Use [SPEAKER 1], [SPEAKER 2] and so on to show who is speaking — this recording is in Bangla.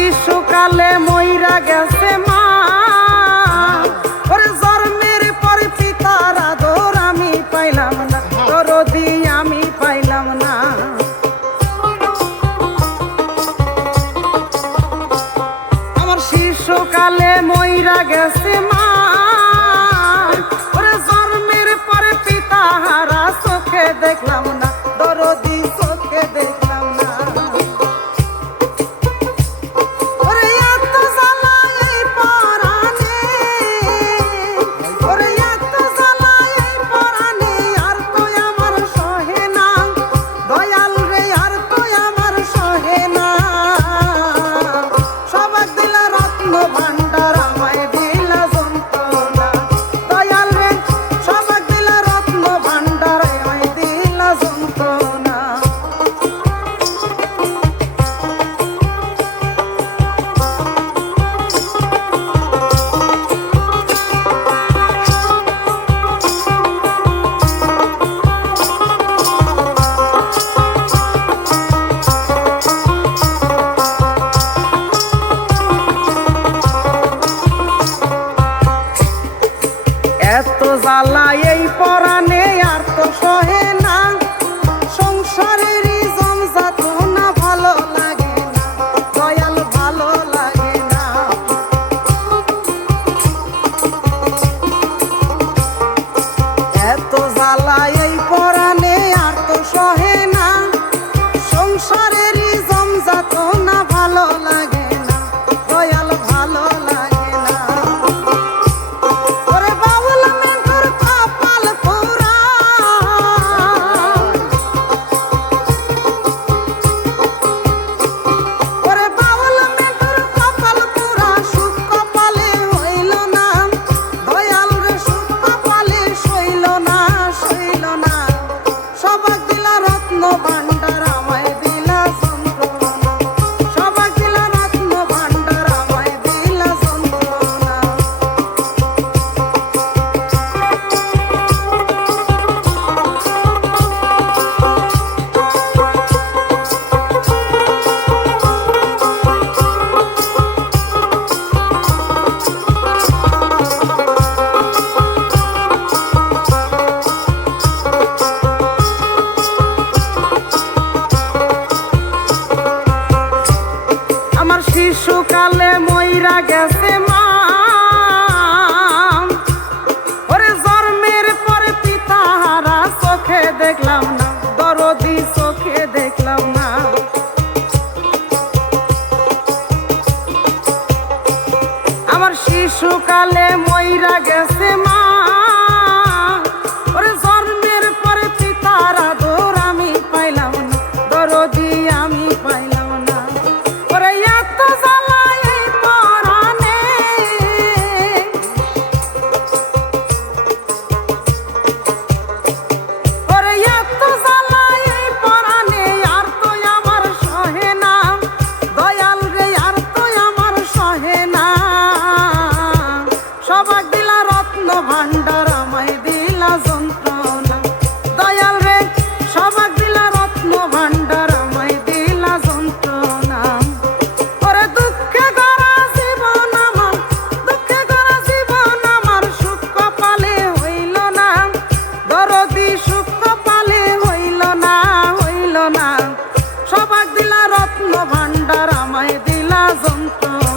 [SPEAKER 1] শিশুকালে মইরা গেছে মা। ওরে জন্মের পর পিতার আদর আমি পাইলাম না, দরদি আমি পাইলাম না। আমার শিশুকালে মইরা গেছে মা। ওরে জন্মের পরে পিতা হারা চোখে দেখলাম না। এত জ্বালা এই পরাণে আর তো সহে না। সংসারের জমজাত ভালো লাগে না ভালো লাগে না। এত আমার শিশুকালে ময়রা গেছে মা। জন্মের পরে পিতা চোখে দেখলাম না, দরদি চোখে দেখলাম না। আমার শিশুকালে ময়রা গেছে মা। razão